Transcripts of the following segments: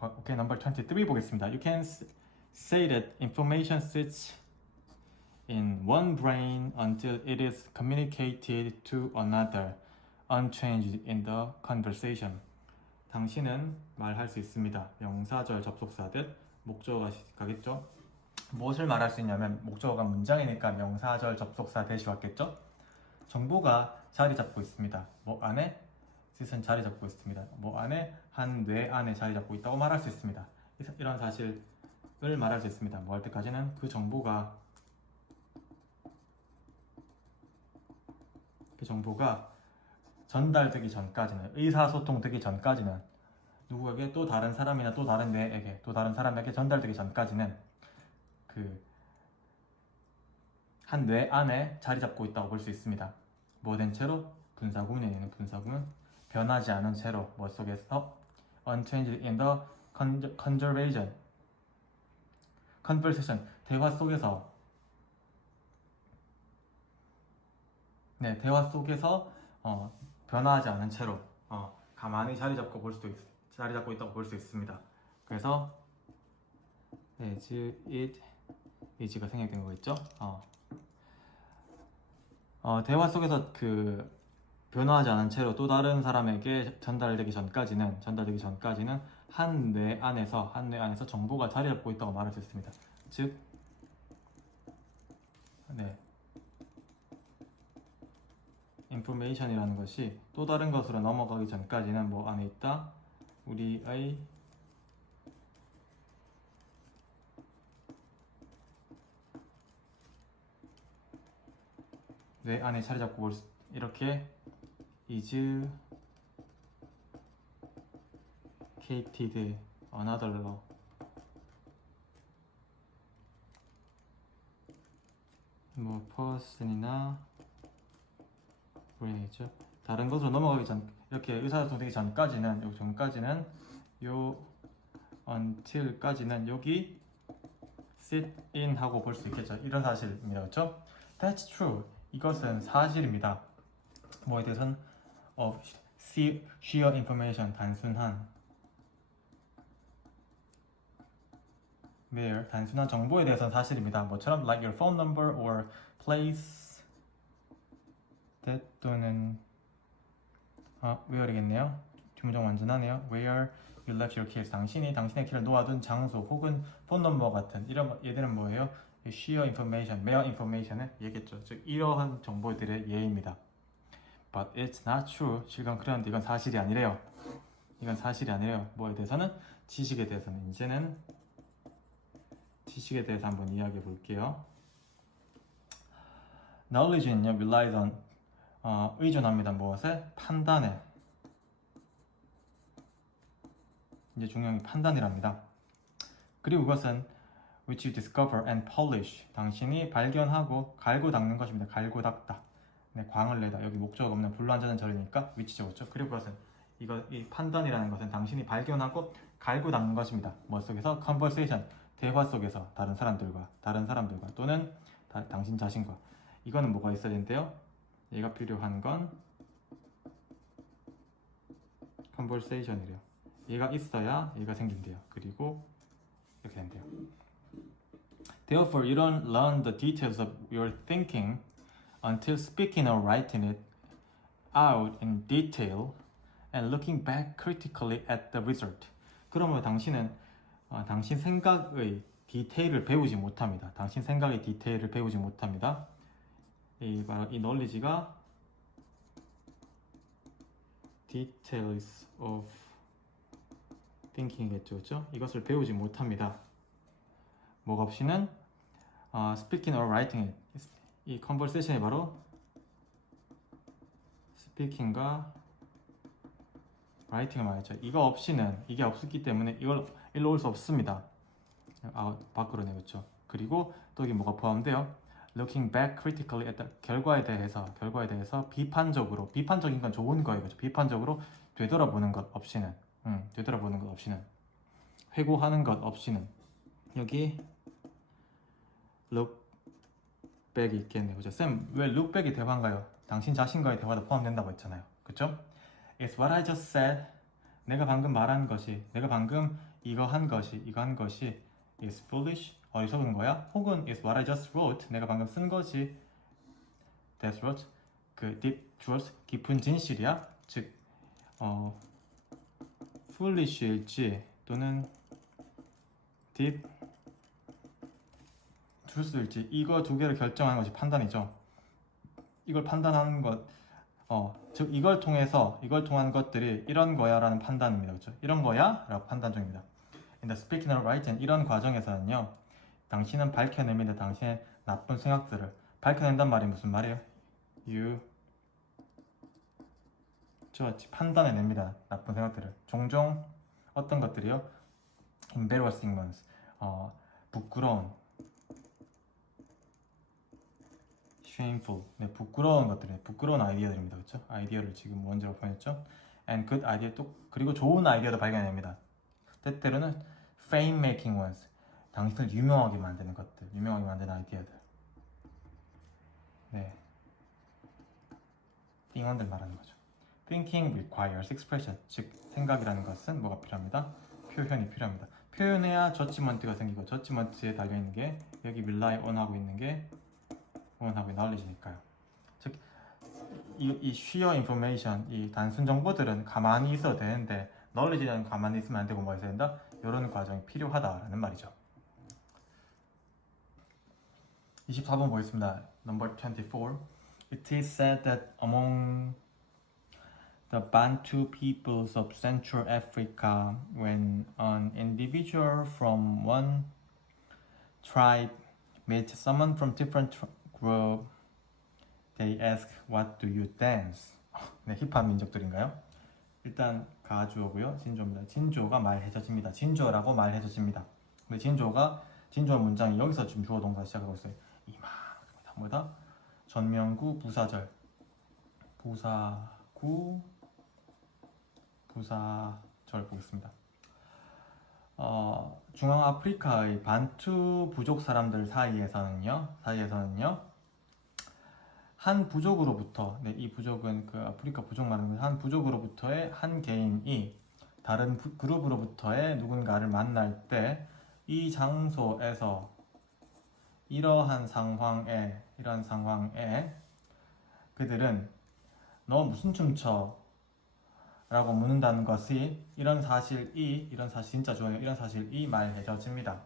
오케이, number 23 보겠습니다. You can say that information sits in one brain until it is communicated to another, unchanged in the conversation. 당신은 말할 수 있습니다. 명사절 접속사들, 목적어가 가겠죠? 무엇을 말할 수 있냐면 목적어가 문장이니까 명사절 접속사 대시 왔겠죠? 정보가 자리 잡고 있습니다. 뭐 안에? sit은 자리 잡고 있습니다. 뭐 안에? 한 뇌 안에 자리 잡고 있다고 말할 수 있습니다. 이런 사실을 말할 수 있습니다. 뭐 할 때까지는 그 정보가 전달되기 전까지는, 의사소통되기 전까지는, 누구에게, 또 다른 사람이나 또 다른 뇌에게, 또 다른 사람에게 전달되기 전까지는 그 한 뇌 안에 자리 잡고 있다고 볼 수 있습니다. 뭐 된 채로? 분사구문이에요. 분사구문. 변하지 않은 채로, 뭐 속에서? unchanged in the conversation. 대화 속에서. 네, 대화 속에서 변화하지 않은 채로 가만히 자리 잡고 있다고 볼 수 있습니다. 그래서 is가 생략된 거겠죠? 대화 속에서 그 변화하지 않은 채로 또 다른 사람에게 전달되기 전까지는 한 뇌 안에서 정보가 자리 잡고 있다고 말할 수 있습니다. 즉, information이라는 것이 또 다른 것으로 넘어가기 전까지는 뭐 안에 있다? 우리의 뇌 안에 자리 잡고 이렇게 is cated another로 뭐 person이나 brain이죠. 다른 것으로 넘어가기 전, 이렇게 의사소통되기 전까지는, until까지는 여기 sit in 하고 볼 수 있겠죠. 이런 사실입니다. 그렇죠? That's true. 이것은 사실입니다. 뭐에 대해서는 sheer information, 단순한 정보에 대해서는 사실입니다. 뭐처럼 like your phone number or place 또는 where이겠네요. 주문정 완전하네요. Where you left your keys. 당신의 키를 놓아둔 장소 혹은 폰 넘버 같은 이런 얘들은 뭐예요? Share information, mere information은 얘겠죠. 즉 이러한 정보들의 예입니다. But it's not true. 실은 그런데 이건 사실이 아니래요. 뭐에 대해서는? 지식에 대해서는. 이제는 지식에 대해서 한번 이야기해 볼게요. Knowledge는요, relies on 의존합니다. 무엇에? 판단에. 이제 중요한 게 판단이랍니다. 그리고 그것은 which you discover and polish. 당신이 발견하고 갈고 닦는 것입니다. 갈고 닦다. 네, 광을 내다. 여기 목적어가 없는 불완전한 절이니까 which죠, 그렇죠? 그리고 그것은 이 판단이라는 것은 당신이 발견하고 갈고 닦는 것입니다. 뭐 속에서? conversation. 대화 속에서 다른 사람들과 또는 당신 자신과. 이거는 뭐가 있어야 되는데요? 얘가 필요한 건 conversation이래요. 얘가 있어야 얘가 생긴대요. 그리고 이렇게 된대요. Therefore, you don't learn the details of your thinking until speaking or writing it out in detail and looking back critically at the result. 그러므로 당신은 당신 생각의 디테일을 배우지 못합니다. 바로 이 knowledge가 details of thinking이겠죠, 그렇죠? 이것을 배우지 못합니다. 뭐가 없이는 speaking or writing it. 이 conversation이 바로 speaking과 writing을 말했죠. 이게 없었기 때문에 이걸 일로 올 수 없습니다. 밖으로 내겠죠. 그리고 또 여기 뭐가 포함돼요? Looking back critically at the 결과에 대해서 비판적인 건 좋은 거예요. 그렇죠? 비판적으로 되돌아보는 것 없이는, 회고하는 것 없이는. 여기 look back이 있겠네요. 그죠? 쌤, 왜 look back이 대화인가요? 당신 자신과의 대화도 포함된다고 했잖아요. 그쵸? It's what I just said 내가 방금 말한 것이, 내가 방금 이거 한 것이 is foolish, 어리석은 거야. 혹은 is what I just wrote, 내가 방금 쓴 것이 that's what, 그 deep truth, 깊은 진실이야. 즉, foolish일지 또는 deep truth일지 이거 두 개를 결정하는 것이 판단이죠. 이걸 판단하는 것, 즉 이걸 통한 것들이 이런 거야라는 판단입니다. 그렇죠? 이런 거야라고 판단 중입니다. In the speaking or writing, 이런 과정에서는요, 당신은 밝혀냅니다. 당신의 나쁜 생각들을 밝혀낸단 말이 무슨 말이에요? 판단해냅니다. 나쁜 생각들을. 종종 어떤 것들이요? embarrassing ones, 부끄러운, shameful, 네, 부끄러운 것들이, 부끄러운 아이디어들입니다. 그렇죠? 아이디어를 지금 원제로 보냈죠. and good idea, 또 그리고 좋은 아이디어도 발견해냅니다. 때때로는 fame making ones, 당신을 유명하게 만드는 것들, 유명하게 만드는 아이디어들. 네, 띵원들 말하는 거죠. Thinking requires expression, 즉 생각이라는 것은 뭐가 필요합니다? 표현이 필요합니다. 표현해야 저지먼트가 생기고, 저지먼트에 달려있는 게 여기 rely on 하고 있는 게 원하고 knowledge니까요. 즉, 이 sheer information, 이 단순 정보들은 가만히 있어도 되는데 knowledge는 가만히 있으면 안 되고 뭐 있어야 된다? 이런 과정이 필요하다라는 말이죠. 24번 보겠습니다. Number 24. It is said that among the Bantu peoples of Central Africa, when an individual from one tribe met someone from different group, they ask, "What do you dance?" 네, 힙합 민족들인가요? 일단 가주어고요. 진조입니다. 진조가 말해져집니다. 진조라고 말해져집니다. 근데 진조 문장이 여기서 지금 주어 동사 시작하고 있어요. 이만큼이다. 뭐다? 전명구 부사절. 부사절 보겠습니다. 중앙아프리카의 반투 부족 사람들 사이에서는요, 한 부족으로부터, 네, 이 부족은 그 아프리카 부족 말하는 한 부족으로부터의 한 개인이 다른 그룹으로부터의 누군가를 만날 때 이 장소에서 이러한 상황에 그들은 너 무슨 춤춰? 라고 묻는다는 것이 이런 사실 진짜 좋아요. 이런 사실이 말해져집니다.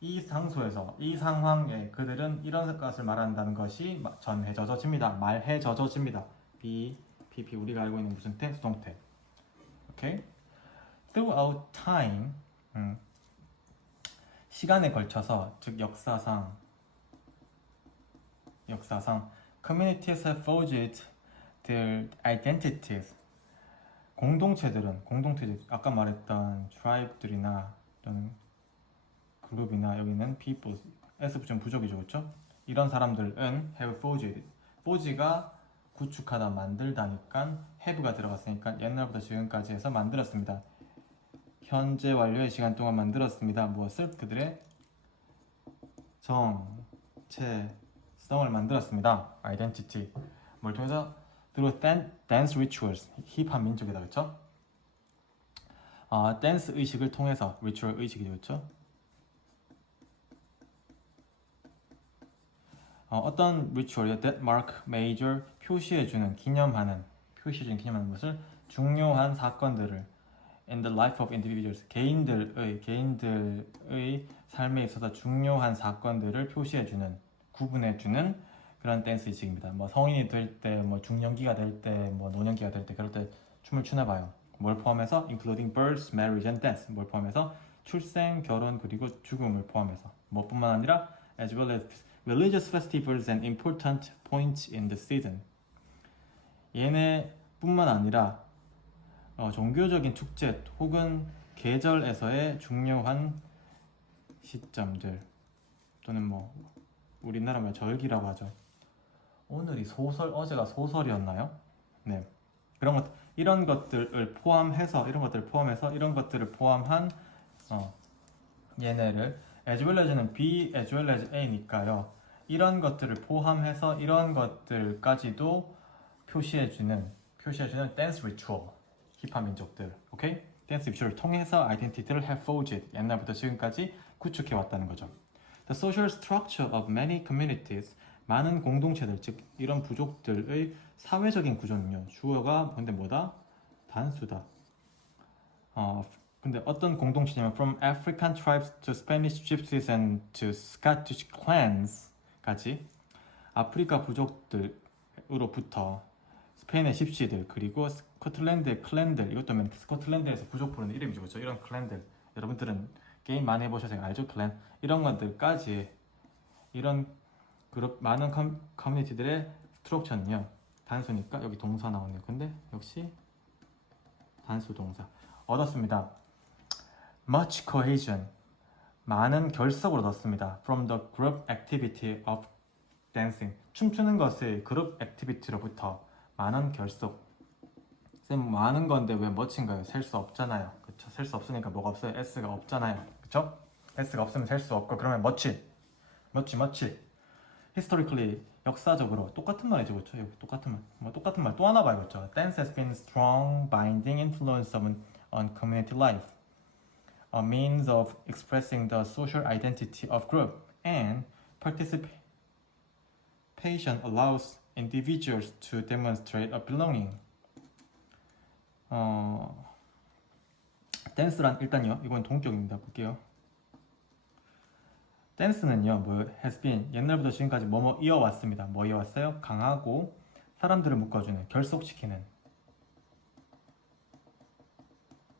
이 장소에서 이 상황에 그들은 이런 것을 말한다는 것이 전해져집니다. 말해져집니다. PP 우리가 알고 있는 무슨 태? 수동태. 오케이? Throughout time, 시간에 걸쳐서, 즉 역사상 communities have forged their identities. 공동체들, 아까 말했던 tribe들이나 또는 그룹이나 여기는 people, s 붙이면 부족이죠, 그렇죠? 이런 사람들은 have forged, forge가 구축하다, 만들다니까 have가 들어갔으니까 옛날부터 지금까지 해서 만들었습니다. 현재 완료의 시간 동안 만들었습니다. 무엇을? 그들의 정체성을 만들었습니다. identity. 뭘 통해서? through dance rituals. 힙합 민족이다, 그렇죠? 댄스 의식을 통해서, ritual 의식이죠, 그렇죠? 어떤 ritual이요? that mark major, 표시해주는, 기념하는 것을, 중요한 사건들을 in the life of individuals, 개인들의 삶에 있어서 중요한 사건들을 표시해주는, 구분해주는 그런 댄스 의식입니다. 뭐 성인이 될 때, 뭐 중년기가 될 때, 뭐 노년기가 될 때, 그럴 때 춤을 추나 봐요. 뭘 포함해서? including birth, marriage and death. 뭘 포함해서? 출생, 결혼, 그리고 죽음을 포함해서. 뭐뿐만 아니라 as well as religious festivals and important points in the season. 얘네뿐만 아니라 종교적인 축제 혹은 계절에서의 중요한 시점들, 또는 뭐 우리나라 말 절기라고 하죠. 오늘이 어제가 소설이었나요? 네, 이런 것들을 포함해서 이런 것들을 포함한 얘네를 as well as는 B as well as A니까요. 이런 것들을 포함해서 이런 것들까지도 표시해주는 댄스 리추얼, 힙합 민족들. 오케이? 댄스 입시를 통해서 아이덴티티를 have forged. 옛날부터 지금까지 구축해 왔다는 거죠. The social structure of many communities. 많은 공동체들, 즉 이런 부족들의 사회적인 구조는요. 주어가 근데 뭐다? 단수다. 근데 어떤 공동체냐면 from African tribes to Spanish gypsies and to Scottish clans까지 아프리카 부족들로부터 스페인의 집시들 그리고 스코틀랜드의 클랜들, 이것도 스코틀랜드에서 부족 부르는 이름이죠. 그렇죠? 이런 클랜들, 여러분들은 게임 많이 해보셔서 알죠? 클랜 이런 것들까지 이런 그룹 많은 커뮤니티들의 스트럭처는요 단수니까 여기 동사 나오네요. 근데 역시 단수 동사 얻었습니다. Much cohesion, 많은 결석을 얻었습니다. From the group activity of dancing, 춤추는 것의 그룹 액티비티로부터 많은 결속. 쌤 많은 건데 왜 멋진가요? 셀 수 없잖아요. 그쵸? 셀 수 없으니까 뭐가 없어요? S가 없잖아요. 그쵸? S가 없으면 셀 수 없고 그러면 멋지. Historically, 역사적으로 똑같은 말이죠, 그렇죠? 똑같은 말. 뭐 똑같은 말 또 하나 봐요, 그렇죠? Dance has been strong binding influence on community life, a means of expressing the social identity of group, and participation allows individuals to demonstrate a belonging. 댄스란 일단요, 이건 동격입니다. 볼게요. 댄스는요, 뭐 has been 옛날부터 지금까지 뭐뭐 이어왔습니다. 뭐 이어왔어요? 강하고 사람들을 묶어주는,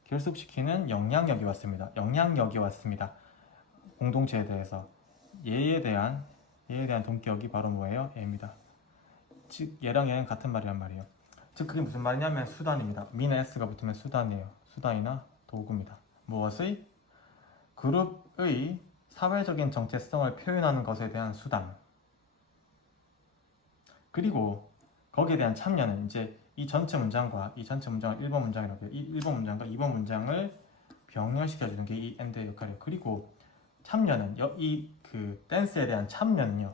결속시키는 영향력이 왔습니다. 공동체에 대해서 얘에 대한 동격이 바로 뭐예요? 얘입니다. 즉 얘랑 얘는 같은 말이란 말이에요. 즉 그게 무슨 말이냐면 수단입니다. 민에 s가 붙으면 수단이에요. 수단이나 도구입니다. 무엇의? 그룹의 사회적인 정체성을 표현하는 것에 대한 수단. 그리고 거기에 대한 참여는 이제 이 전체 문장을 1번 문장이라고 해요. 이 1번 문장과 2번 문장을 병렬시켜주는 게 이 and의 역할이에요. 그리고 참여는 이 그 댄스에 대한 참여는요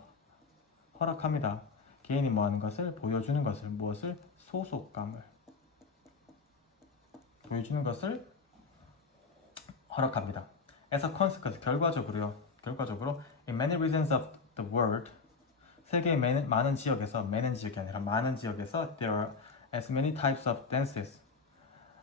허락합니다. 개인이 뭐 하는 것을 보여주는 것을 무엇을? 소속감을 보여주는 것을 허락합니다. As a consequence, 결과적으로 in many regions of the world, 세계의 많은 지역에서 there are as many types of dances.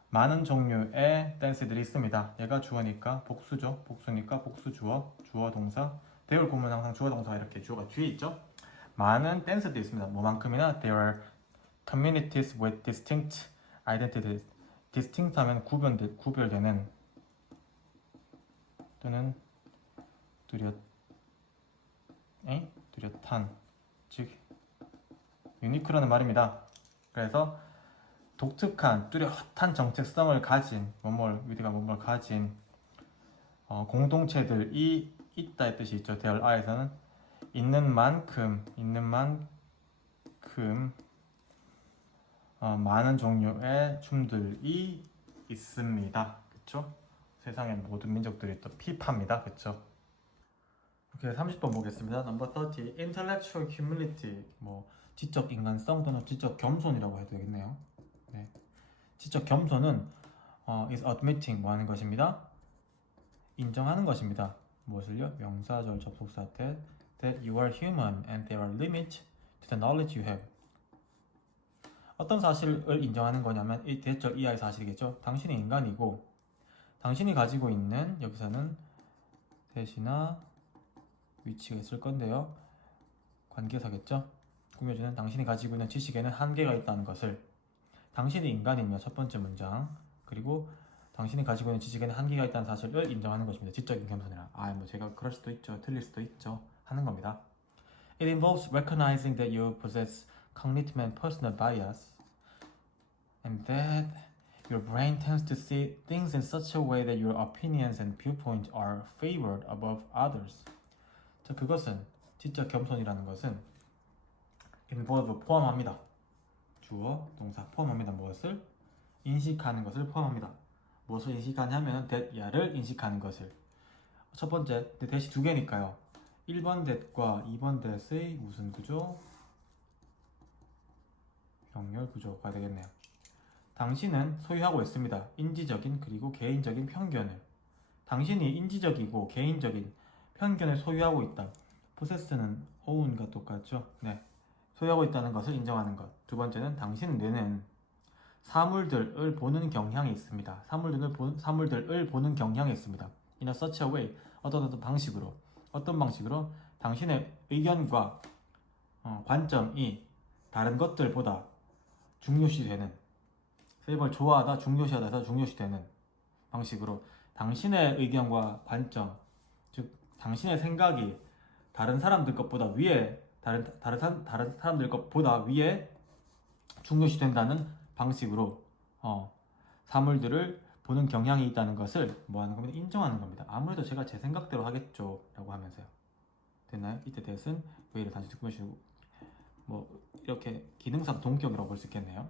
많은 종류의 댄스들이 있습니다. 얘가 주어니까 복수죠. 복수니까 복수 주어 동사. there를 보면 항상 주어 동사가 이렇게 주어가 뒤에 있죠. 많은 댄스들이 있습니다. 뭐만큼이나 there are communities with distinct identities. distinct 하면 구별되는 또는 뚜렷한, 즉 유니크라는 말입니다. 그래서 독특한 뚜렷한 정체성을 가진 뭐뭘 가진 공동체들이 있다의 뜻이 있죠. there are에서는 있는 만큼 많은 종류의 춤들이 있습니다. 그쵸? 세상의 모든 민족들이 또 피파입니다. 그쵸? 이렇게 30번 보겠습니다. Number 30. Intellectual humility. 뭐 지적 인간성 또는 지적 겸손이라고 해도 되겠네요. 네. 지적 겸손은 is admitting 뭐 하는 것입니다. 인정하는 것입니다. 무엇을요? 명사절 접속사 that you are human and there are limits to the knowledge you have. 어떤 사실을 인정하는 거냐면 이 대절 이하의 사실이겠죠. 당신이 인간이고 당신이 가지고 있는, 여기서는 대시나 위치가 있을 건데요. 관계사겠죠. 꾸며주는 당신이 가지고 있는 지식에는 한계가 있다는 것을, 당신이 인간이며 첫 번째 문장, 그리고 당신이 가지고 있는 지식에는 한계가 있다는 사실을 인정하는 것입니다. 지적인 겸손이라. 뭐 제가 그럴 수도 있죠, 틀릴 수도 있죠 하는 겁니다. It involves recognizing that you possess cognitive and personal bias and that your brain tends to see things in such a way that your opinions and viewpoints are favored above others. 자, 그것은 지적 겸손이라는 것은 involve 포함합니다. 주어, 동사 포함합니다. 무엇을? 인식하는 것을 포함합니다. 무엇을 인식하냐면 that 야를 인식하는 것을. 첫 번째, that이 두 개니까요. 1번 that과 2번 that의 무슨 구조? 병렬 구조가 되겠네요. 당신은 소유하고 있습니다. 인지적인 그리고 개인적인 편견을. 당신이 인지적이고 개인적인 편견을 소유하고 있다. possess는 own과 똑같죠. 네, 소유하고 있다는 것을 인정하는 것. 두 번째는 당신 뇌는 사물들을 보는 경향이 있습니다. 사물들을 보는 경향이 있습니다. In a such a way, 어떤 방식으로. 어떤 방식으로? 당신의 의견과 관점이 다른 것들보다 중요시되는, 이걸 좋아하다, 중요시하다 해서 중요시되는 방식으로 당신의 의견과 관점, 즉 당신의 생각이 다른 사람들 것보다 위에, 다른 사람들 것보다 위에 중요시된다는 방식으로 사물들을 보는 경향이 있다는 것을 뭐 하는 겁니다? 인정하는 겁니다. 아무래도 제가 제 생각대로 하겠죠 라고 하면서요. 됐나요? 이때 that은 way를 단수 듣고 뭐 이렇게 기능사 동격이라고 볼 수 있겠네요.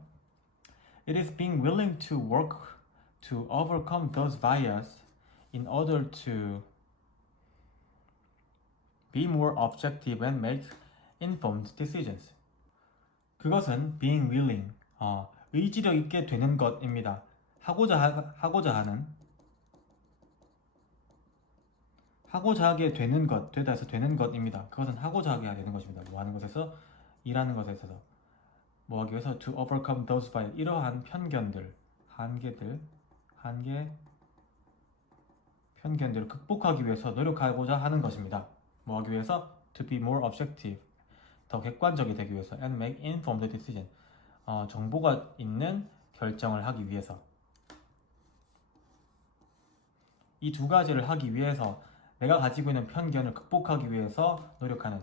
It is being willing to work to overcome those biases in order to be more objective and make informed decisions. 그것은 being willing, 의지력 있게 되는 것입니다. 하고자 하게 되는 것, 되다 해서 되는 것입니다. 그것은 하고자 하게 되는 것입니다. 뭐 하는 것에서? 일하는 것에 있어서. 뭐 하기 위해서? To overcome those biases. 이러한 편견들, 편견들을 극복하기 위해서 노력하고자 하는 것입니다. 뭐 하기 위해서? To be more objective. 더 객관적이 되기 위해서. And make informed decision. 정보가 있는 결정을 하기 위해서. 이 두 가지를 하기 위해서 내가 가지고 있는 편견을 극복하기 위해서 노력하는,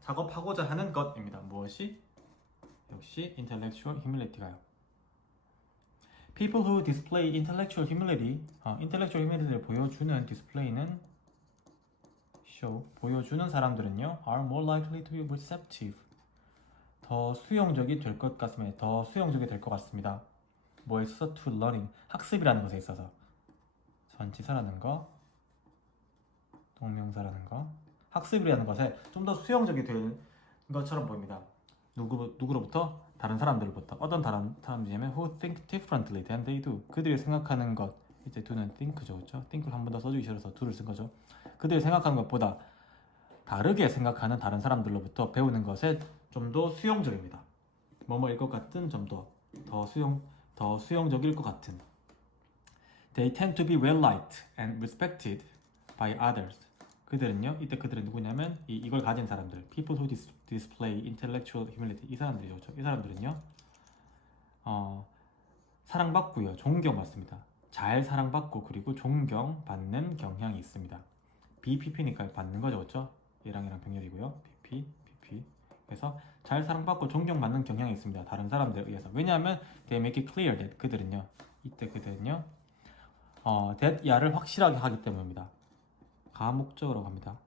작업하고자 하는 것입니다. 무엇이? 역시 intellectual humility가요. People who display intellectual humility, intellectual humility를 보여주는, display는 show, 보여주는 사람들은요, are more likely to be receptive. 더 수용적이 될 것 같습니다. 더 수용적이 될 것 같습니다. 뭐에 있어서? To learning, 학습이라는 것에 있어서. 전치사라는 거, 동명사라는 거, 학습이라는 것에 좀 더 수용적이 될 것처럼 보입니다. 누구로부터? 다른 사람들로부터. 어떤 다른 사람들이냐면 who think differently than they do. 그들이 생각하는 것, 이제 do는 think죠, 그렇죠? think를 한 번 더 써주기 싫어서 do를 쓴 거죠. 그들이 생각하는 것보다 다르게 생각하는 다른 사람들로부터 배우는 것에 좀 더 수용적입니다. 뭐뭐일 것 같은, 좀 더 수용적일 것 같은. They tend to be well liked and respected by others. 그들은요, 이때 그들은 누구냐면 이걸 가진 사람들, people who display intellectual humility. 이 사람들이죠, 그렇죠? 이 사람들은요, 사랑받고요, 존경받습니다. 잘 사랑받고 그리고 존경받는 경향이 있습니다. BPP니까 받는 거죠, 그렇죠? 얘랑 병렬이고요. PP. 그래서 잘 사랑받고 존경받는 경향이 있습니다. 다른 사람들에 의해서. 왜냐하면 they make it clear that 그들은요, 이때 그들은요, that 야를 확실하게 하기 때문입니다. 가목적으로 갑니다.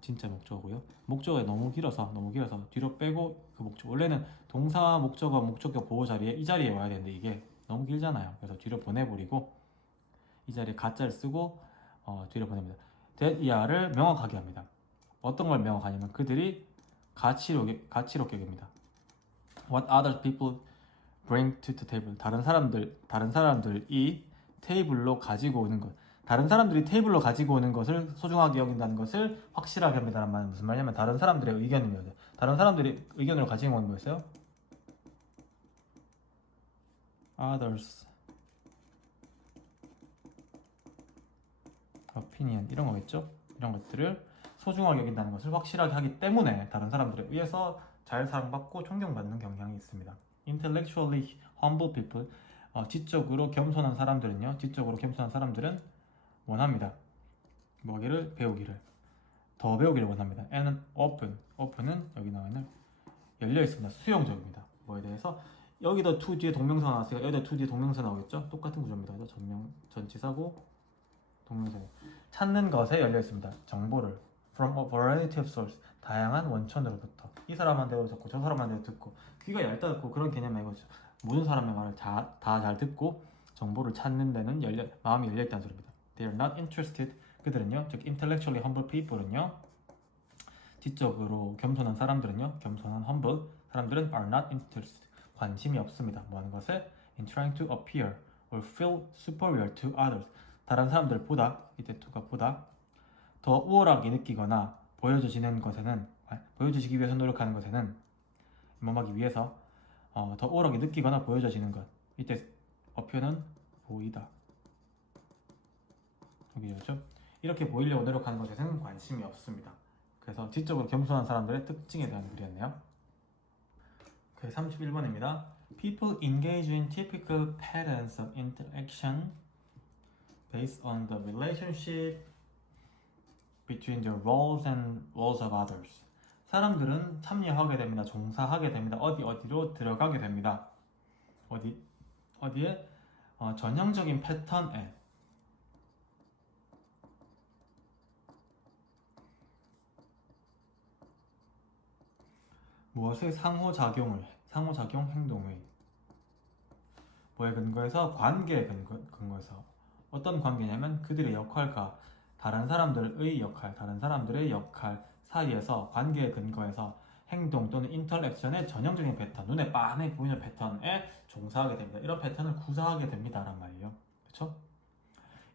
진짜 목적어고요. 목적어가 너무 길어서 뒤로 빼고 그 목적. 원래는 동사, 목적어 보호 자리에 이 자리에 와야 되는데 이게 너무 길잖아요. 그래서 뒤로 보내버리고 이 자리에 가짜를 쓰고 뒤로 보냅니다. that 야를 명확하게 합니다. 어떤 걸 명확하냐면 그들이 가치로 여깁니다. What other people bring to the table. 다른 사람들이 테이블로 가지고 오는 것. 다른 사람들이 테이블로 가지고 오는 것을 소중하게 여긴다는 것을 확실하게 합니다라는 말은 무슨 말이냐면 다른 사람들의 의견입니다. 다른 사람들이 의견을 가지고 오는 거였어요. Others opinion 이런 거겠죠. 이런 것들을 소중하게 여긴다는 것을 확실하게 하기 때문에 다른 사람들에 의해서 잘 사랑받고 존경받는 경향이 있습니다. Intellectually humble people, 지적으로 겸손한 사람들은요, 원합니다. 뭐기를? 배우기를. 더 배우기를 원합니다. And open은 여기 나와 있는 열려 있습니다. 수용적입니다. 뭐에 대해서? 여기다 to 뒤에 동명사 나왔어요. 여기다 to 뒤에 동명사 나오겠죠? 똑같은 구조입니다. 전치사고 동명사. 찾는 것에 열려 있습니다. 정보를 from a variety of sources, 다양한 원천으로부터. 이 사람한테도 듣고 저 사람한테도 듣고 귀가 얇다고 그런 개념이 아니죠. 모든 사람의 말을 다 잘 듣고 정보를 찾는 데는 마음이 열려 있다는 소리입니다. They are not interested. 그들은요, 즉 intellectually humble people은요, 지적으로 겸손한 사람들은요, 겸손한 humble 사람들은 are not interested. 관심이 없습니다. 뭐 하는 것에? In trying to appear or feel superior to others. 다른 사람들보다, 이때 to가 보다 더 우월하게 느끼거나 보여주시기 위해서 노력하는 것에는 뭐하기 위해서 더 우월하게 느끼거나 보여지는 것. 이때 appear는 보이다. 여기죠. 이렇게 보이려고 노력하는 것에는 관심이 없습니다. 그래서 지적으로 겸손한 사람들의 특징에 대한 글이었네요. 31번입니다. People engage in typical patterns of interaction based on the relationship between their roles and roles of others. 사람들은 참여하게 됩니다. 종사하게 됩니다. 어디로 들어가게 됩니다. 어디에? 전형적인 패턴에 무엇의 상호작용 행동의 뭐에 근거해서? 관계에 근거해서. 어떤 관계냐면 그들의 역할과 다른 사람들의 역할 사이에서 관계에 근거해서 행동 또는 인터랙션의 전형적인 패턴, 눈에 빤히 보이는 패턴에 종사하게 됩니다. 이런 패턴을 구사하게 됩니다. 란 말이에요. 그렇죠?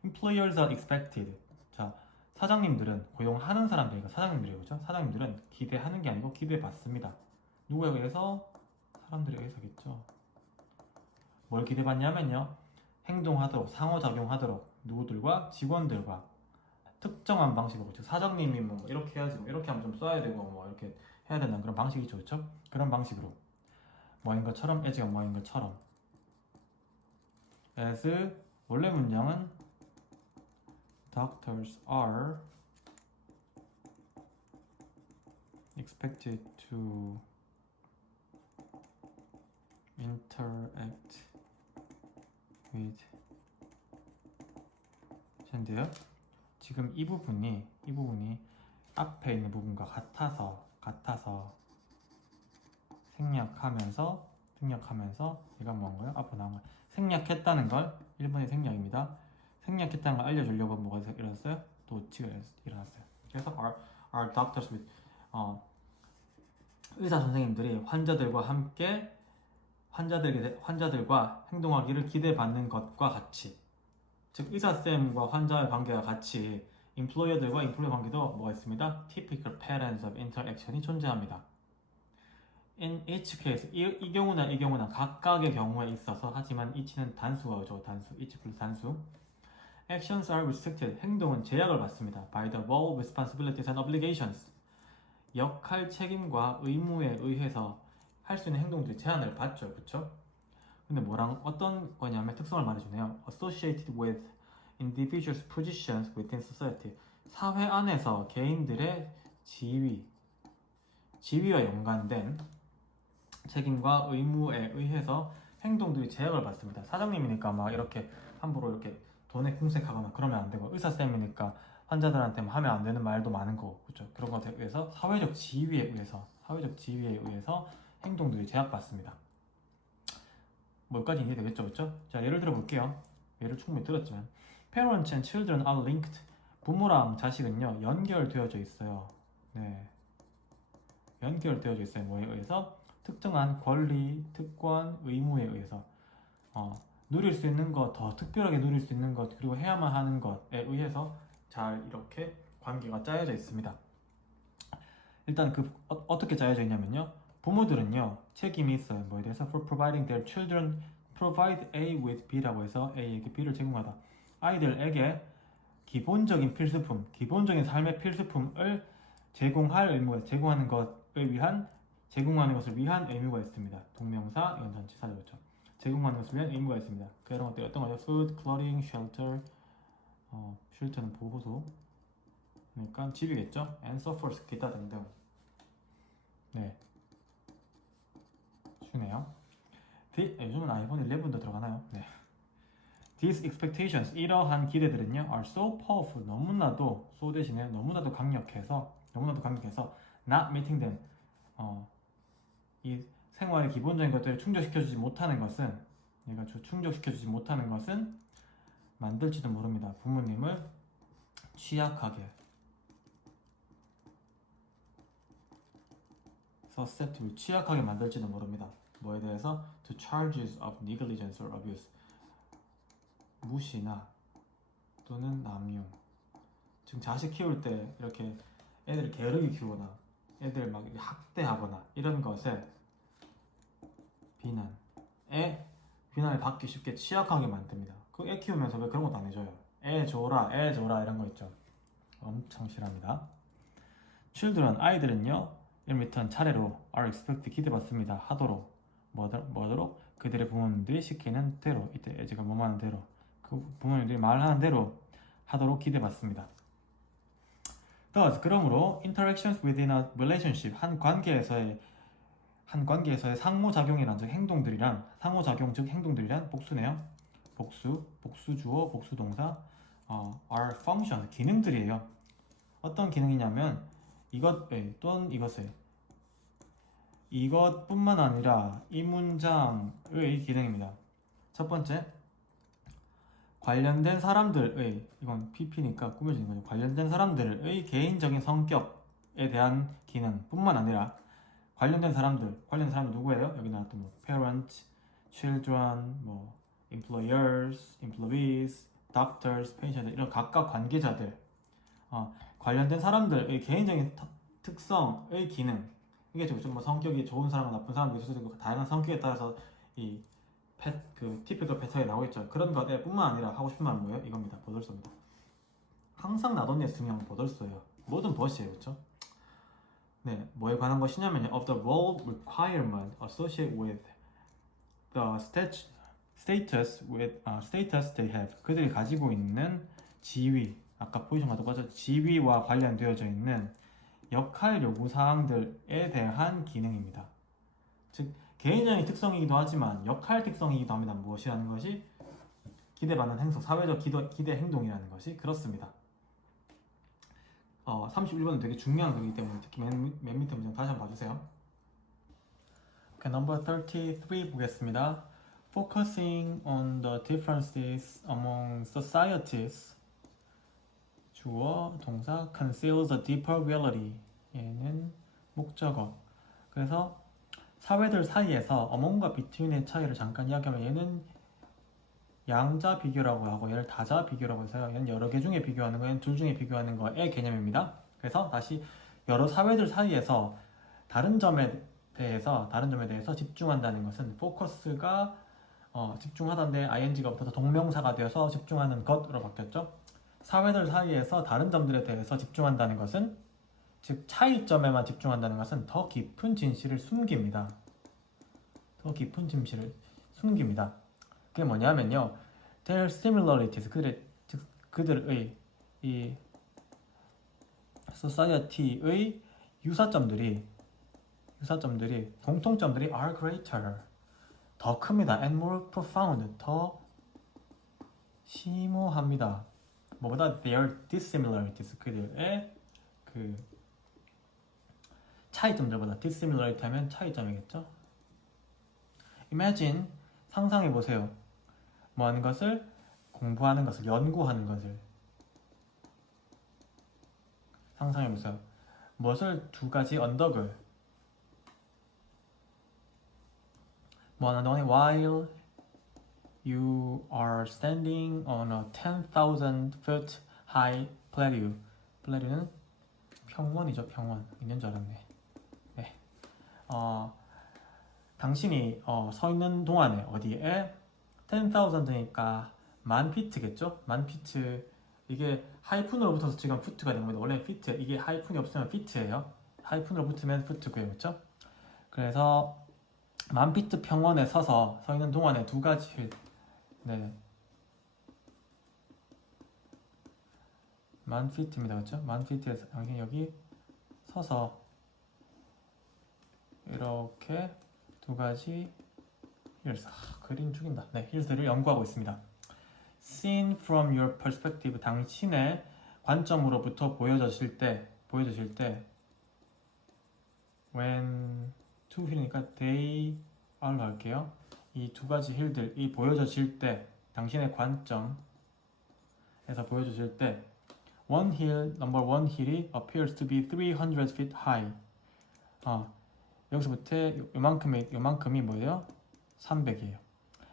Employers are expected. 자, 사장님들은 고용하는 사람들이니까 사장님들이에요. 그렇죠? 사장님들은 기대하는 게 아니고 기대받습니다. 누구에 의해서? 사람들에 의해서겠죠. 뭘 기대받냐면요. 행동하도록, 상호작용하도록 누구들과? 직원들과 특정한 방식으로. 즉 사장님이 뭐 이렇게 해야지, 뭐 이렇게 하면 좀 써야 되고 뭐 이렇게 해야 된다는 그런 방식이죠. 그렇죠? 그런 방식으로 뭐인 것처럼, as가 뭐인 것처럼. as 원래 문장은 doctors are expected to interact with 인데요. 지금 이 부분이 앞에 있는 부분과 같아서 생략하면서 얘가 뭔가요? 앞으로 나온 거 생략했다는 걸 1번의 생략입니다. 생략했다는 걸 알려주려고 뭐가 일어났어요? 노치가 일어났어요. 그래서 our doctors with 의사 선생님들이 환자들과 행동하기를 기대받는 것과 같이, 즉 의사쌤과 환자의 관계가 같이 employer들과 employee 관계도 뭐가 있습니다? typical patterns of interaction이 존재합니다. In each case, 이 경우나 각각의 경우에 있어서, 하지만 each는 단수가 오죠. each 플러스 단수. Actions are restricted. 행동은 제약을 받습니다. By the role, responsibilities and obligations. 역할, 책임과 의무에 의해서 할 수 있는 행동들이 제한을 받죠. 그렇죠? 근데 어떤 거냐면 특성을 말해주네요. Associated with individuals' positions within society. 사회 안에서 개인들의 지위와 연관된 책임과 의무에 의해서 행동들이 제약을 받습니다. 사장님이니까 막 이렇게 함부로 이렇게 돈에 궁색하거나 그러면 안 되고, 의사쌤이니까 환자들한테 하면 안 되는 말도 많은 거고, 그렇죠? 그런 것에 의해서 사회적 지위에 의해서 행동들이 제약받습니다. 뭐까지 이해되겠죠, 그렇죠? 자, 예를 들어 볼게요. 예를 충분히 들었지만, Parents and children are linked. 부모랑 자식은요 연결되어져 있어요. 네, 연결되어져 있어요. 뭐에 의해서? 특정한 권리, 특권, 의무에 의해서 누릴 수 있는 것, 더 특별하게 누릴 수 있는 것, 그리고 해야만 하는 것에 의해서 잘 이렇게 관계가 짜여져 있습니다. 일단 어떻게 짜여져 있냐면요, 부모들은요 책임이 있어요. 뭐에 대해서? For providing their children, provide A with B라고 해서 A에게 B를 제공하다. 아이들에게 기본적인 삶의 필수품을 제공하는 것을 위한 의무가 있습니다. 동명사, 이건 전치사죠. 그렇죠? 제공하는 것을 위한 의무가 있습니다. 그런 것들이 어떤 거죠? Food, clothing, shelter. shelter는 보호소. 그러니까 집이겠죠? And so forth, 기타 등등. 네, 쉽네요. 요즘은 아이폰 11도 들어가나요? 네. These expectations, 이러한 기대들은요, are so powerful, 너무나도 강력해서 not meeting them, 이 생활의 기본적인 것들을 충족시켜주지 못하는 것은 만들지도 모릅니다. 부모님을 취약하게, susceptible, 취약하게 만들지도 모릅니다. 뭐에 대해서? To charges of negligence or abuse. 무시나 또는 남용. 지금 자식 키울 때 이렇게 애들 게으르게 키우거나 애들 막 학대하거나 이런 것에 비난을 받기 쉽게 취약하게 만듭니다. 그 애 키우면서 왜 그런 것도 안 해줘요? 애 줘라 이런 거 있죠. 엄청 싫어합니다. Children, 아이들은요, in return 차례로 are expected 기대받습니다. 하도록 뭐하도록? 그들의 부모님들이 시키는 대로, 이때 애가 뭐하는 대로, 그 부모님들이 말하는 대로 하도록 기대받습니다. Thus, 그러므로 interactions within a relationship, 한 관계에서의 상호작용이란 즉 행동들이란 상호작용 즉 행동들이란 복수네요. 복수주어, 복수동사 are function, 기능들이에요. 어떤 기능이냐면 또는 이것뿐만 아니라 이 문장의 기능입니다. 첫 번째, 관련된 사람들의, 이건 PP니까 꾸며지는 거죠. 관련된 사람들의 개인적인 성격에 대한 기능뿐만 아니라 관련된 사람들 누구예요? 여기 나왔던 뭐 parents, children, 뭐 employers, employees, doctors, patients 이런 각각 관계자들 관련된 사람들의 개인적인 특성의 기능 이게 좀 뭐 성격이 좋은 사람과 나쁜 사람도 있을 수 있고 다양한 성격에 따라서 이 typical 패턴이 나오겠죠. 그런 것에 뿐만 아니라 하고 싶은 말은 뭐예요? 이겁니다. 보덜서입니다. 항상 나돈니에서 중요한 건 보덜서예요. 모든 벗이에요. 그렇죠? 네, 뭐에 관한 것이냐면요. Of the role requirement associated with the status they have. 그들이 가지고 있는 지위, 아까 포지션과 똑같죠. 지위와 관련되어져 있는 역할 요구 사항들에 대한 기능입니다. 즉 개인적인 특성이기도 하지만 역할 특성이기도 합니다. 무엇이라는 것이? 기대받는 행동, 사회적 기대 행동이라는 것이 그렇습니다. 31번은 되게 중요한 거기 때문에 특히 맨 밑에 문장 다시 한번 봐주세요. Okay, number 33 보겠습니다. Focusing on the differences among societies. 주어, 동사, conceals a deeper reality. 얘는 목적어. 그래서 사회들 사이에서 among과 between의 차이를 잠깐 이야기하면 얘는 양자 비교라고 하고 얘를 다자 비교라고 해서요. 얘는 여러 개 중에 비교하는 거, 얘는 둘 중에 비교하는 거의 개념입니다. 그래서 다시 여러 사회들 사이에서 다른 점에 대해서 집중한다는 것은 포커스가 집중하다인데 ing가 붙어서 동명사가 되어서 집중하는 것으로 바뀌었죠. 사회들 사이에서 다른 점들에 대해서 집중한다는 것은 즉 차이점에만 집중한다는 것은 더 깊은 진실을 숨깁니다. 그게 뭐냐면요. Their similarities, 그들의 이 society의 유사점들이 공통점들이 are greater, 더 큽니다. And more profound, 더 심오합니다. 뭐보다 their dissimilarities, 그들의 그 차이점들보다 dissimilarity 하면 차이점이겠죠. Imagine, 상상해보세요. 뭐 하는 것을? 공부하는 것을, 연구하는 것을 상상해보세요. 무엇을? 두 가지 언덕을 뭐 하는 동안에 while you are standing on a 10,000 foot high plateau. plateau는 평원이죠. 평원. 있는 줄 알았네. 네. 당신이 서 있는 동안에 어디에? 10,000이니까 만 피트겠죠? 만 피트. 이게 하이픈으로 붙어서 지금 푸트가 된 겁니다. 원래 피트. 이게 하이픈이 없으면 피트예요. 하이픈으로 붙으면 푸트고요. 그렇죠? 그래서 만 피트 평원에 서 있는 동안에 두 가지 만 피트입니다. 그렇죠? 만 피트에서 당신이 여기 서서 이렇게 두 가지 힐스, 그림 죽인다. 네, 힐스를 연구하고 있습니다. Seen from your perspective, 당신의 관점으로부터 보여졌을 때 when two 힐이니까 they are 할게요. 이 두 가지 힐들이 보여졌을 때 당신의 관점에서 보여졌을 때 number one hill이 appears to be 300 feet high. 여기서부터 요만큼이 뭐예요? 300이에요.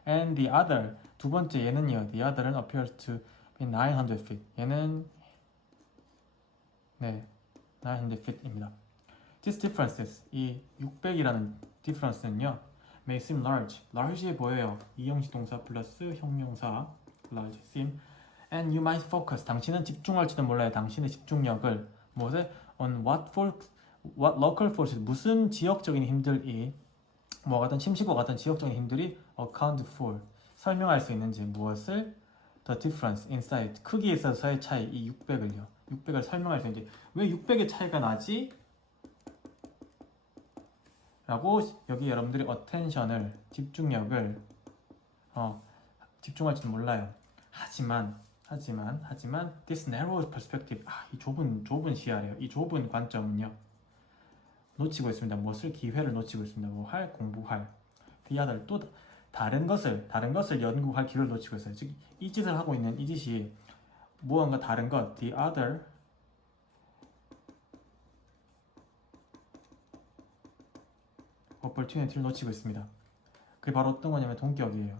And the other 두 번째 얘는요. The other는 appears to be 900 feet. 얘는 900 feet입니다. These differences 이 600이라는 difference는요. may seem large. large해 보여요. 이형식 동사 플러스 형용사 large seem. And you might focus. 당신은 집중할지도 몰라요. 당신의 집중력을 무엇에 on what local forces 무슨 지역적인 힘들이 뭐 같은 침식과 같은 지역적인 힘들이 account for 설명할 수 있는지 무엇을 the difference inside 크기에 있어서의 차이 이 600을 설명할 수 있는지 왜 600의 차이가 나지? 라고 여기 여러분들이 attention을 집중력을 집중할지도 몰라요. 하지만 this narrow perspective 이 좁은 시야래요. 이 좁은 관점은요. 놓치고 있습니다. 무엇을 기회를 놓치고 있습니다. 공부할 the other 또 다른 것을 연구할 기회를 놓치고 있어요. 즉 이 짓을 하고 있는 이 짓이 무언가 다른 것 the other opportunity를 놓치고 있습니다. 그게 바로 어떤 거냐면 동격이에요.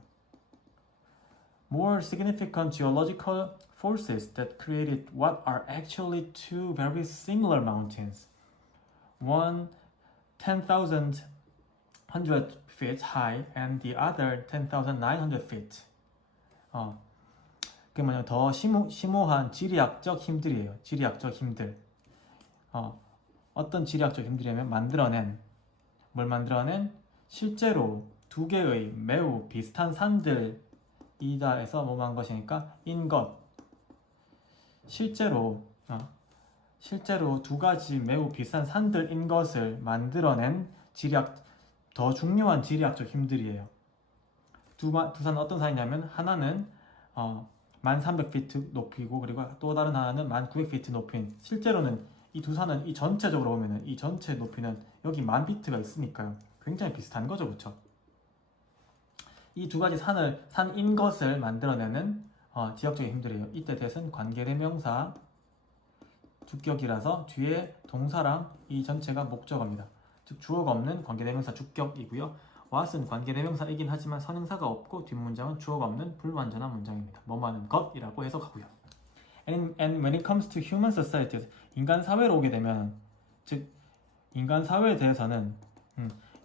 More significant geological forces that created what are actually two very similar mountains. One 10,100 feet high and the other 10,900 feet. 그게 뭐냐면 더 심오한 지리학적 힘들이에요. 지리학적 힘들. 어떤 지리학적 힘들이냐면 뭘 만들어낸? 실제로 두 개의 매우 비슷한 산들이다 해서 뭐만 것이니까 인것. 실제로 두 가지 매우 비슷한 산들인 것을 만들어낸 더 중요한 지리학적 힘들이에요. 두 산은 어떤 산이냐면 하나는 1300피트 높이고 그리고 또 다른 하나는 1900피트 높인 실제로는 이 두 산은 이 전체적으로 보면은 이 전체 높이는 여기 1000피트가 있으니까요. 굉장히 비슷한 거죠. 그렇죠? 이 두 가지 산인 것을 만들어내는 지역적인 힘들이에요. 이때 that은 관계대명사 주격이라서 뒤에 동사랑 이 전체가 목적어입니다. 즉 주어가 없는 관계대명사 주격이고요. what은 관계대명사이긴 하지만 선행사가 없고 뒷문장은 주어가 없는 불완전한 문장입니다. 뭐뭐하는 것이라고 해석하고요. And when it comes to human societies, 인간 사회로 오게 되면 즉 인간 사회에 대해서는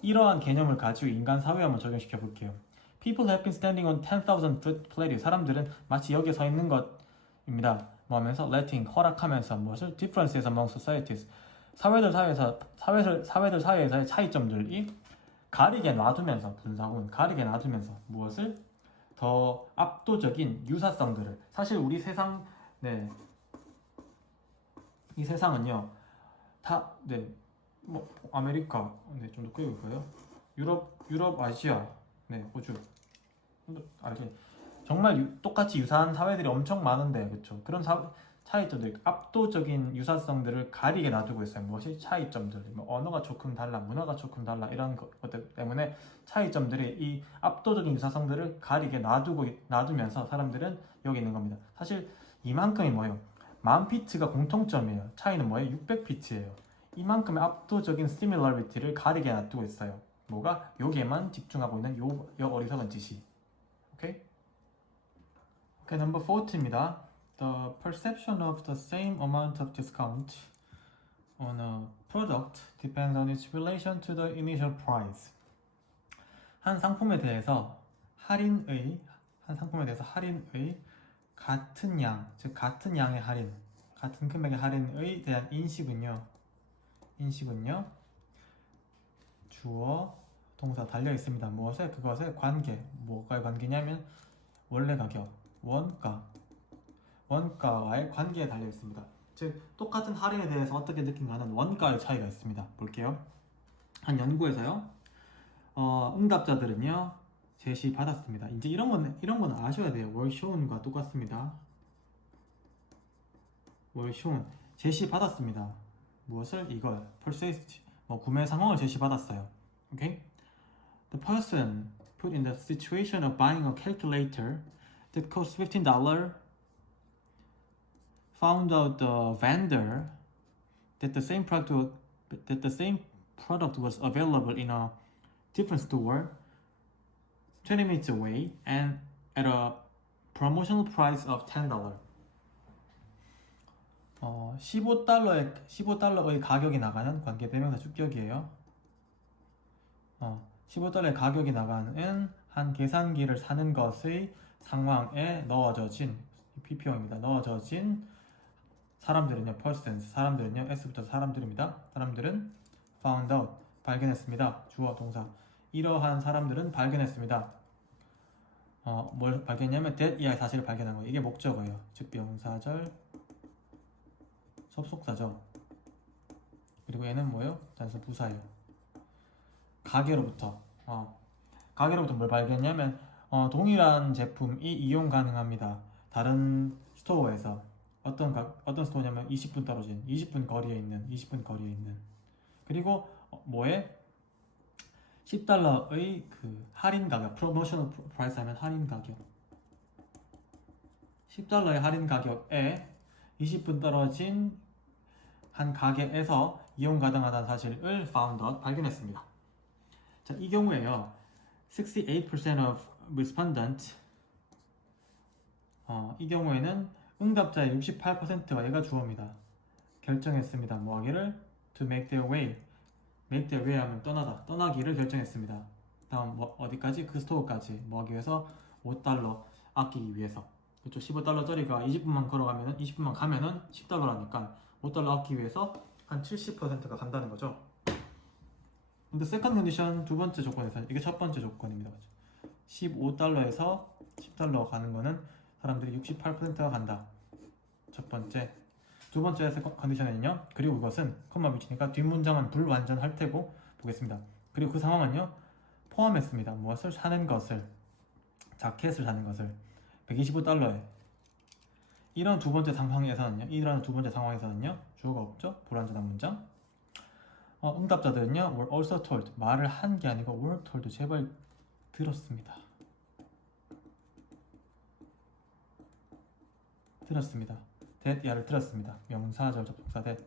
이러한 개념을 가지고 인간 사회에 한번 적용시켜 볼게요. People have been standing on 10,000 foot plateau. 사람들은 마치 여기에 서 있는 것입니다. 뭐 하면서 letting 허락하면서 무엇을 differences among societies 사회들 사이에서의 차이점들이 가리게 놔두면서 분사구문 가리게 놔두면서 무엇을 더 압도적인 유사성들을 사실 우리 세상 이 세상은요 다 뭐 아메리카 좀 더 끄볼까요? 유럽 아시아 호주 정말 똑같이 유사한 사회들이 엄청 많은데 그렇죠? 그런 차이점들 압도적인 유사성들을 가리게 놔두고 있어요. 무엇이 차이점들 뭐 언어가 조금 달라 문화가 조금 달라 이런 것들 때문에 차이점들이 이 압도적인 유사성들을 가리게 놔두면서 사람들은 여기 있는 겁니다. 사실 이만큼이 뭐예요? 1000피트가 공통점이에요. 차이는 뭐예요? 600피트예요. 이만큼의 압도적인 similarity를 가리게 놔두고 있어요. 뭐가? 여기에만 집중하고 있는 요 어리석은 짓이. 오케이? number 40입니다. The perception of the same amount of discount on a product depends on its relation to the initial price. 한 상품에 대해서 할인의 같은 양, 즉 같은 양의 할인, 같은 금액의 할인에 대한 인식은요. 주어, 동사 달려 있습니다. 무엇에? 그것의 관계. 뭐가의 관계냐면 원래 가격, 원가와의 관계에 달려 있습니다. 즉 똑같은 할인에 대해서 어떻게 느낀가는 원가의 차이가 있습니다. 볼게요. 한 연구에서요. 응답자들은요. 제시 받았습니다. 이제 이런 건 아셔야 돼요. were shown과 똑같습니다. were shown 제시 받았습니다. 무엇을? 이걸 purchased 구매 상황을 제시 받았어요. 오케이? The person put in the situation of buying a calculator that costs $15 found out the vendor that the same product was available in a different store 20 minutes away and at a promotional price of $10. 15달러의 가격이 나가는 관계대명사 주격이에요. 15달러의 가격이 나가는 한 계산기를 사는 것의 상황에 넣어져진 PPO입니다. 넣어져진 사람들은요, persons, 사람들은요, S부터 사람들입니다. 사람들은 found out, 발견했습니다. 주어, 동사. 이러한 사람들은 발견했습니다. 뭘 발견했냐면 that 이하의 사실을 발견한 거예요. 이게 목적어예요. 즉 명사절, 접속사죠. 그리고 얘는 뭐예요? 단수 부사예요. 가게로부터 뭘 발견했냐면 동일한 제품이 이용 가능합니다. 다른 스토어에서 어떤 스토어냐면 20분 떨어진 20분 거리에 있는 그리고 뭐에 10달러의 그 할인 가격, 프로모셔널 프라이스 하면 할인 가격 10달러의 할인 가격에 20분 떨어진 한 가게에서 이용 가능하다는 사실을 found out, 발견했습니다. 자, 이 경우에요 68% of respondent 이 경우에는 응답자의 68%가 얘가 주어입니다. 결정했습니다. 뭐 하기를? to make their way 하면 떠나기를 결정했습니다. 다음 어디까지? 그 스토어까지 뭐 하기 위해서? $5 아끼기 위해서. 그렇죠. 15달러짜리가 20분만 걸어가면은 20분만 가면은 10달러라니까 $5 아끼기 위해서 한 70%가 간다는 거죠. 근데 세컨드 컨디션 두 번째 조건에서 이게 첫 번째 조건입니다. 15달러에서 10달러 가는 거는 사람들이 68%가 간다. 첫 번째. 두 번째 컨디션에는요. 그리고 그것은 컴마 붙이니까 뒷문장은 불완전할 테고 보겠습니다. 그리고 그 상황은요. 포함했습니다. 무엇을 사는 것을 자켓을 사는 것을 125달러에 이런 두 번째 상황에서는요. 주어가 없죠. 불완전한 문장. 응답자들은요. were also told 말을 한 게 아니고 were told 제발 들었습니다. that 야를 들었습니다. 명사절 접속사 that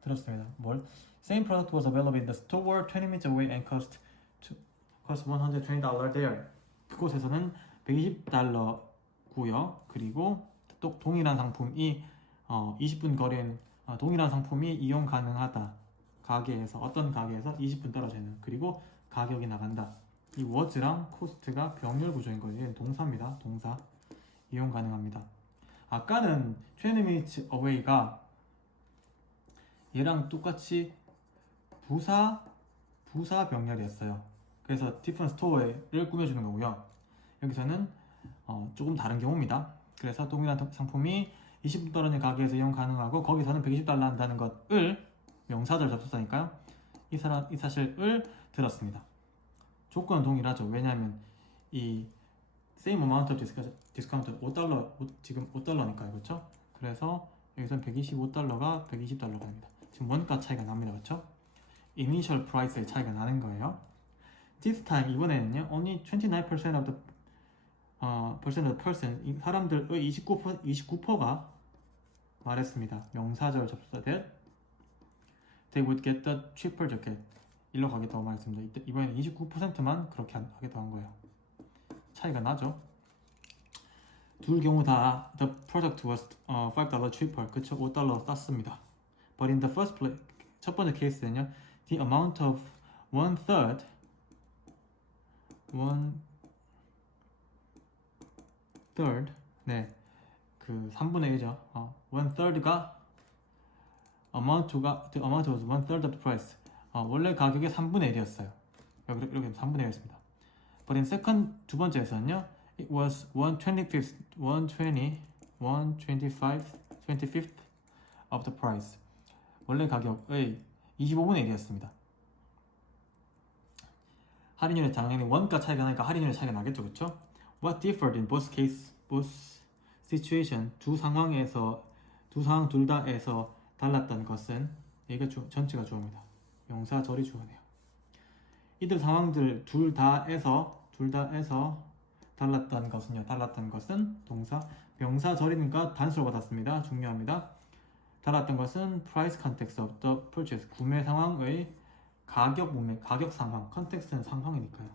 들었습니다. 뭘? Same product was available in the store 20 minutes away and cost $120 there. 그곳에서는 120달러고요. 그리고 또 동일한 상품이 20분 거리엔 동일한 상품이 이용 가능하다. 어떤 가게에서 20분 떨어져 있는. 그리고 가격이 나간다. 이 was랑 cost가 병렬 구조인 거예요. 얘는 동사입니다. 동사. 이용 가능합니다. 아까는 20 minutes away가 얘랑 똑같이 부사 병렬이었어요. 그래서 different store를 꾸며주는 거고요. 여기서는 조금 다른 경우입니다. 그래서 동일한 상품이 20분 떨어진 가게에서 이용 가능하고 거기서는 120달러 한다는 것을 명사절 접속사니까요. 이 사실을 들었습니다. 조건은 동일하죠. 왜냐하면 이 same amount of discount 지금 $5니까요. 그렇죠? 그래서 여기서는 125달러가 120달러가 됩니다. 지금 원가 차이가 납니다. 그렇죠? initial price의 차이가 나는 거예요. This time 이번에는요. only 29% of the person 사람들의 29%가 말했습니다. 명사절 접속사 that they would get the cheaper jacket. 일로 가겠다고 말했습니다. 이번에는 29%만 그렇게 하겠다고 한 거예요. 차이가 나죠. 둘 경우 다 the product was $5 cheaper. 그쵸? $5 쌌습니다. But in the first place, 첫 번째 케이스는요. The amount of one third 네, 그 3분의 1이죠. one third가 the amount was one third of the price. 원래 가격의 3분의 1이었어요. 이렇게 3분의 1이었습니다. But in second 두 번째에서는요, it was 125th of the price. 원래 가격의 25분의 1이었습니다. 할인율의 당연히 원가 차이가 나니까 할인율의 차이가 나겠죠, 그렇죠? What differed in both situation 두 상황 둘 다에서 달랐던 것은 이게 전체가 주어입니다. 명사절이 주어네요. 이들 상황들 둘 다에서 달랐던 것은 동사 명사절이니까 단수로 받았습니다. 중요합니다. 달았던 것은 price context of the purchase, 구매 상황의 가격 가격 상황, 컨텍스트는 상황이니까요.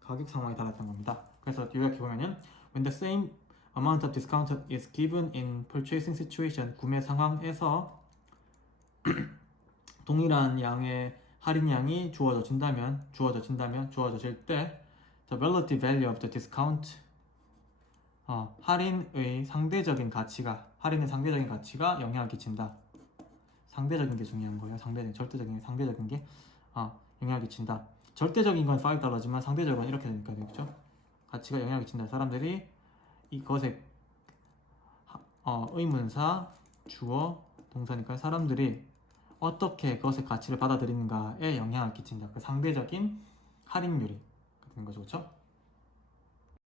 가격 상황이 달았던 겁니다. 그래서 요약해 보면은 when the same amount of discount is given in purchasing situation, 구매 상황에서 동일한 양의 할인량이 주어질 때 the relative value of the discount, 할인의 상대적인 가치가 영향을 끼친다. 상대적인 게 중요한 거예요. 절대적인 상대적인 게 영향을 끼친다. 절대적인 건 $5지만 상대적인 건 이렇게 되니까 되겠죠. 가치가 영향을 끼친다. 사람들이 이것의 의문사, 주어, 동사니까 사람들이 어떻게 그것의 가치를 받아들이는가에 영향을 끼친다. 그 상대적인 할인율이 되는 거죠, 그렇죠?